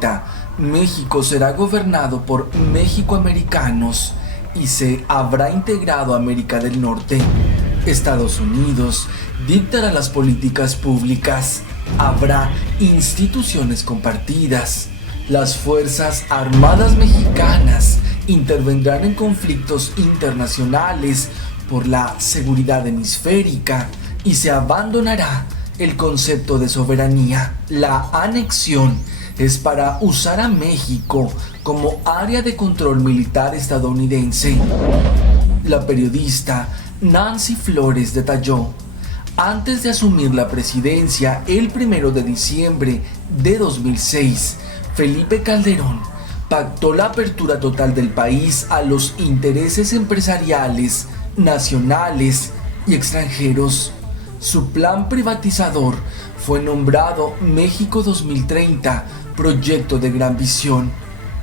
2030, México será gobernado por mexicoamericanos y se habrá integrado a América del Norte. Estados Unidos dictará las políticas públicas. Habrá instituciones compartidas. Las Fuerzas Armadas Mexicanas intervendrán en conflictos internacionales por la seguridad hemisférica y se abandonará el concepto de soberanía. La anexión es para usar a México como área de control militar estadounidense. La periodista Nancy Flores detalló: antes de asumir la presidencia el 1 de diciembre de 2006, Felipe Calderón pactó la apertura total del país a los intereses empresariales, nacionales y extranjeros. Su plan privatizador fue nombrado México 2030, proyecto de gran visión.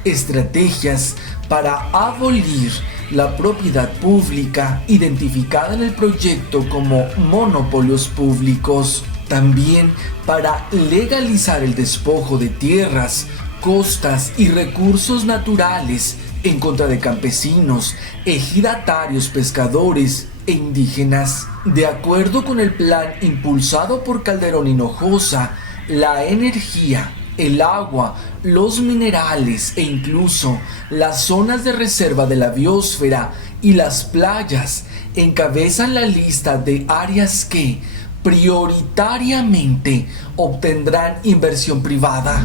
Estrategias para abolir la propiedad pública, identificada en el proyecto como monopolios públicos. También para legalizar el despojo de tierras, costas y recursos naturales en contra de campesinos, ejidatarios, pescadores e indígenas. De acuerdo con el plan impulsado por Calderón Hinojosa, la energía, el agua, los minerales e incluso las zonas de reserva de la biosfera y las playas encabezan la lista de áreas que prioritariamente obtendrán inversión privada.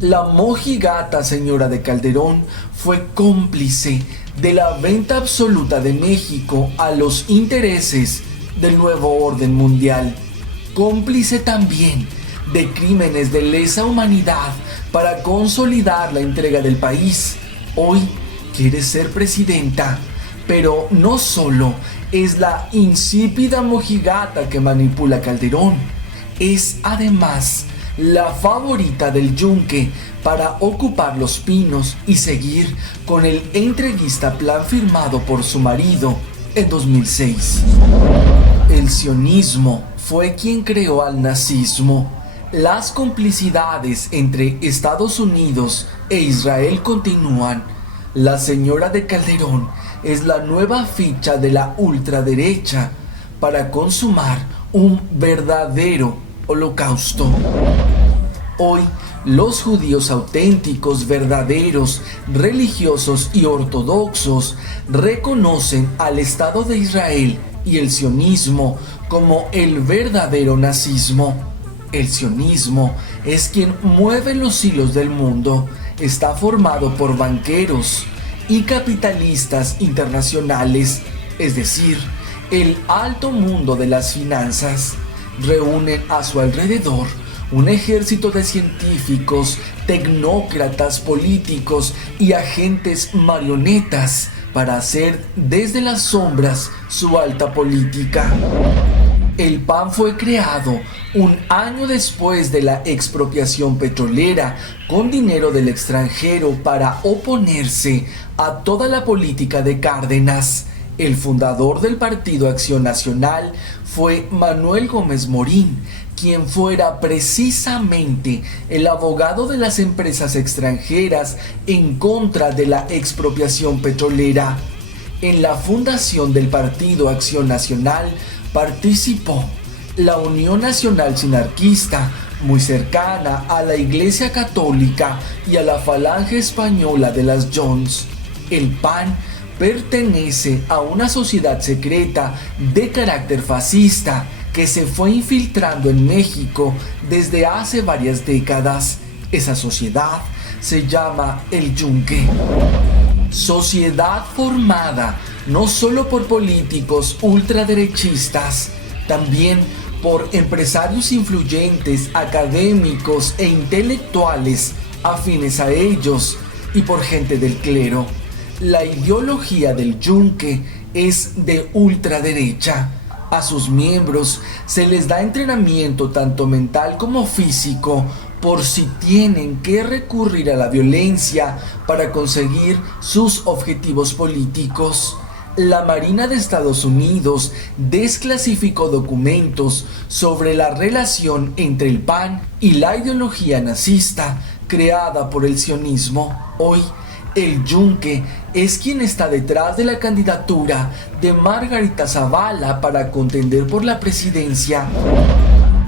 La mojigata señora de Calderón fue cómplice de la venta absoluta de México a los intereses del nuevo orden mundial, cómplice también de crímenes de lesa humanidad para consolidar la entrega del país. Hoy quiere ser presidenta, pero no solo es la insípida mojigata que manipula Calderón, es además la favorita del Yunque para ocupar Los Pinos y seguir con el entreguista plan firmado por su marido en 2006. El sionismo fue quien creó al nazismo. Las complicidades entre Estados Unidos e Israel continúan. La señora de Calderón es la nueva ficha de la ultraderecha para consumar un verdadero holocausto. Hoy, los judíos auténticos, verdaderos, religiosos y ortodoxos reconocen al Estado de Israel y el sionismo como el verdadero nazismo. El sionismo es quien mueve los hilos del mundo. Está formado por banqueros y capitalistas internacionales, es decir, el alto mundo de las finanzas. Reúnen a su alrededor un ejército de científicos, tecnócratas, políticos y agentes marionetas para hacer desde las sombras su alta política. El PAN fue creado un año después de la expropiación petrolera con dinero del extranjero para oponerse a toda la política de Cárdenas. El fundador del Partido Acción Nacional fue Manuel Gómez Morín, quien fuera precisamente el abogado de las empresas extranjeras en contra de la expropiación petrolera. En la fundación del Partido Acción Nacional participó la Unión Nacional Sinarquista, muy cercana a la Iglesia Católica y a la Falange Española de las Jones. El PAN pertenece a una sociedad secreta de carácter fascista que se fue infiltrando en México desde hace varias décadas. Esa sociedad se llama el Yunque. Sociedad formada no solo por políticos ultraderechistas, también por empresarios influyentes, académicos e intelectuales afines a ellos y por gente del clero. La ideología del Yunque es de ultraderecha. A sus miembros se les da entrenamiento tanto mental como físico por si tienen que recurrir a la violencia para conseguir sus objetivos políticos. La Marina de Estados Unidos desclasificó documentos sobre la relación entre el PAN y la ideología nazista creada por el sionismo. Hoy, el Yunque es quien está detrás de la candidatura de Margarita Zavala para contender por la presidencia.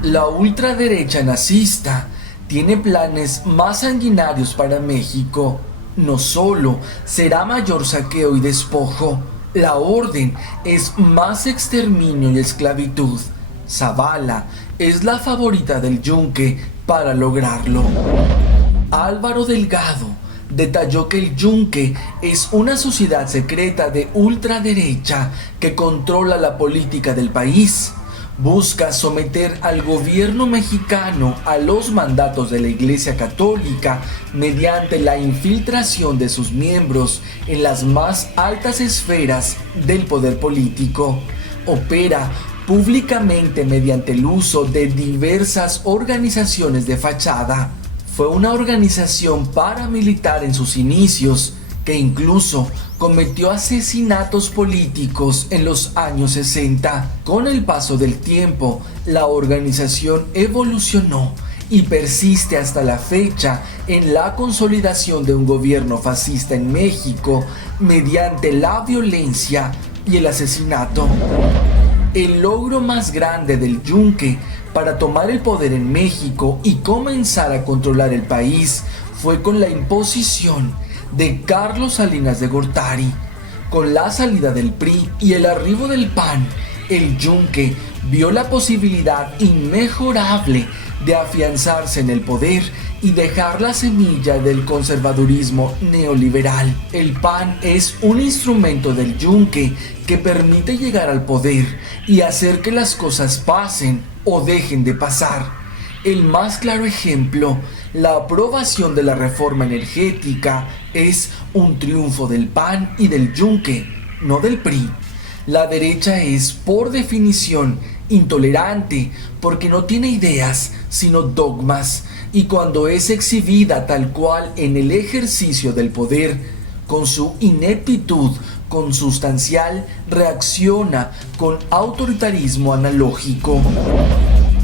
La ultraderecha nazista tiene planes más sanguinarios para México. No solo será mayor saqueo y despojo, la orden es más exterminio y esclavitud. Zavala es la favorita del Yunque para lograrlo. Álvaro Delgado detalló que el Yunque es una sociedad secreta de ultraderecha que controla la política del país. Busca someter al gobierno mexicano a los mandatos de la Iglesia Católica mediante la infiltración de sus miembros en las más altas esferas del poder político. Opera públicamente mediante el uso de diversas organizaciones de fachada. Fue una organización paramilitar en sus inicios que incluso cometió asesinatos políticos en los años 60. Con el paso del tiempo, la organización evolucionó y persiste hasta la fecha en la consolidación de un gobierno fascista en México mediante la violencia y el asesinato. El logro más grande del Yunque para tomar el poder en México y comenzar a controlar el país fue con la imposición de Carlos Salinas de Gortari. Con la salida del PRI y el arribo del PAN, el Yunque vio la posibilidad inmejorable de afianzarse en el poder y dejar la semilla del conservadurismo neoliberal. El PAN es un instrumento del Yunque que permite llegar al poder y hacer que las cosas pasen o dejen de pasar. El más claro ejemplo, la aprobación de la reforma energética, es un triunfo del PAN y del Yunque, no del PRI. La derecha es, por definición, intolerante porque no tiene ideas, sino dogmas, y cuando es exhibida tal cual en el ejercicio del poder, con su ineptitud consustancial, reacciona con autoritarismo analógico.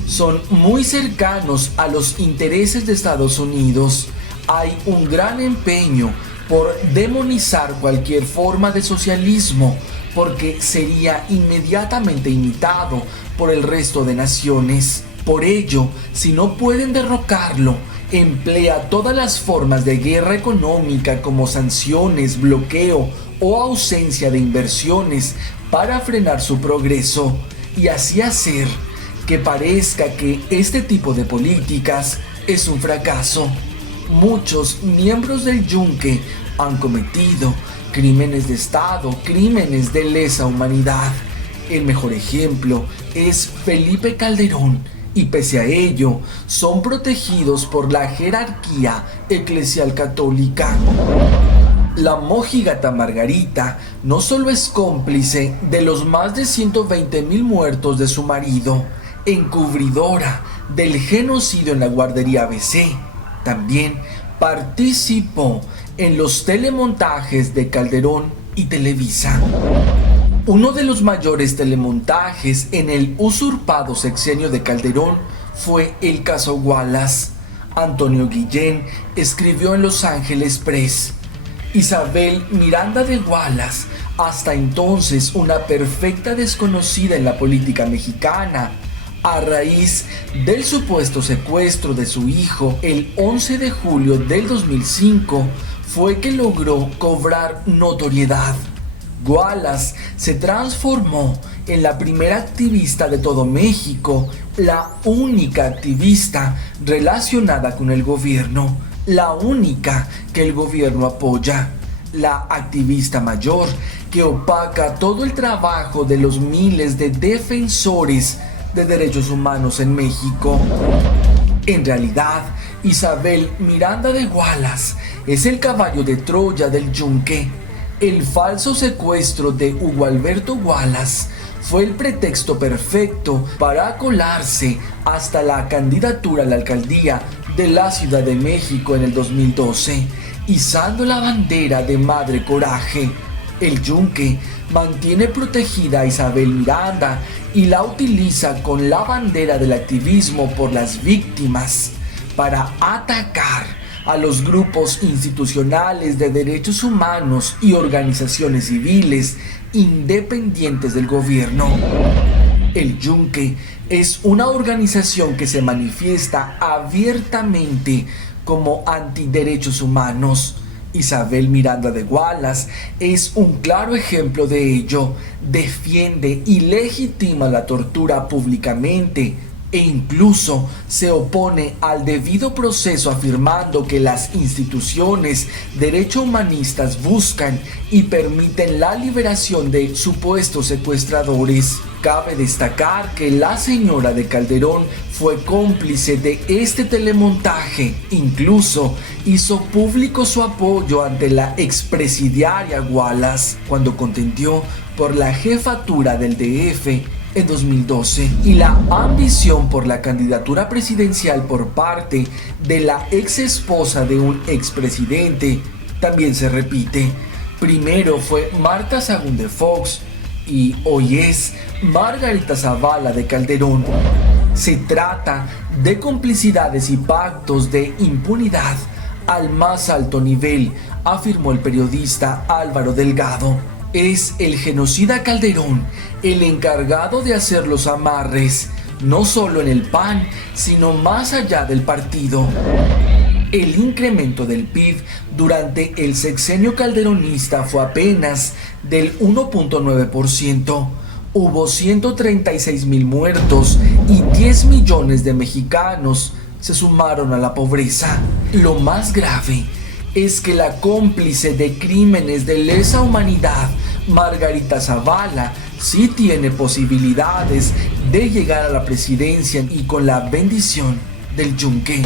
Son muy cercanos a los intereses de Estados Unidos. Hay un gran empeño por demonizar cualquier forma de socialismo, porque sería inmediatamente imitado por el resto de naciones. Por ello, si no pueden derrocarlo, emplea todas las formas de guerra económica como sanciones, bloqueo o ausencia de inversiones para frenar su progreso y así hacer que parezca que este tipo de políticas es un fracaso. Muchos miembros del Yunque han cometido crímenes de Estado, crímenes de lesa humanidad. El mejor ejemplo es Felipe Calderón, y pese a ello, son protegidos por la jerarquía eclesial católica. La mojigata Margarita no solo es cómplice de los más de 120,000 muertos de su marido, encubridora del genocidio en la guardería ABC, también participó en los telemontajes de Calderón y Televisa. Uno de los mayores telemontajes en el usurpado sexenio de Calderón fue el caso Wallace. Antonio Guillén escribió en Los Ángeles Press: Isabel Miranda de Wallace, hasta entonces una perfecta desconocida en la política mexicana, a raíz del supuesto secuestro de su hijo el 11 de julio del 2005, fue que logró cobrar notoriedad. Wallace se transformó en la primera activista de todo México, la única activista relacionada con el gobierno, la única que el gobierno apoya, la activista mayor que opaca todo el trabajo de los miles de defensores de derechos humanos en México. En realidad, Isabel Miranda de Wallace es el caballo de Troya del Yunque. El falso secuestro de Hugo Alberto Wallace fue el pretexto perfecto para colarse hasta la candidatura a la alcaldía de la Ciudad de México en el 2012, izando la bandera de Madre Coraje. El Yunque mantiene protegida a Isabel Miranda y la utiliza con la bandera del activismo por las víctimas para atacar a los grupos institucionales de derechos humanos y organizaciones civiles independientes del gobierno. El Yunque es una organización que se manifiesta abiertamente como antiderechos humanos. Isabel Miranda de Wallace es un claro ejemplo de ello. Defiende y legitima la tortura públicamente e incluso se opone al debido proceso, afirmando que las instituciones derecho humanistas buscan y permiten la liberación de supuestos secuestradores. Cabe destacar que la señora de Calderón fue cómplice de este telemontaje, incluso hizo público su apoyo ante la expresidiaria Wallace cuando contendió por la jefatura del DF en 2012, y la ambición por la candidatura presidencial por parte de la ex esposa de un expresidente también se repite. Primero fue Marta Sagún de Fox y hoy es Margarita Zavala de Calderón. Se trata de complicidades y pactos de impunidad al más alto nivel, afirmó el periodista Álvaro Delgado. Es el genocida Calderón el encargado de hacer los amarres, no solo en el PAN, sino más allá del partido. El incremento del PIB durante el sexenio calderonista fue apenas del 1.9%. Hubo 136,000 muertos y 10 millones de mexicanos se sumaron a la pobreza. Lo más grave es que la cómplice de crímenes de lesa humanidad, Margarita Zavala, sí tiene posibilidades de llegar a la presidencia y con la bendición del Yunque.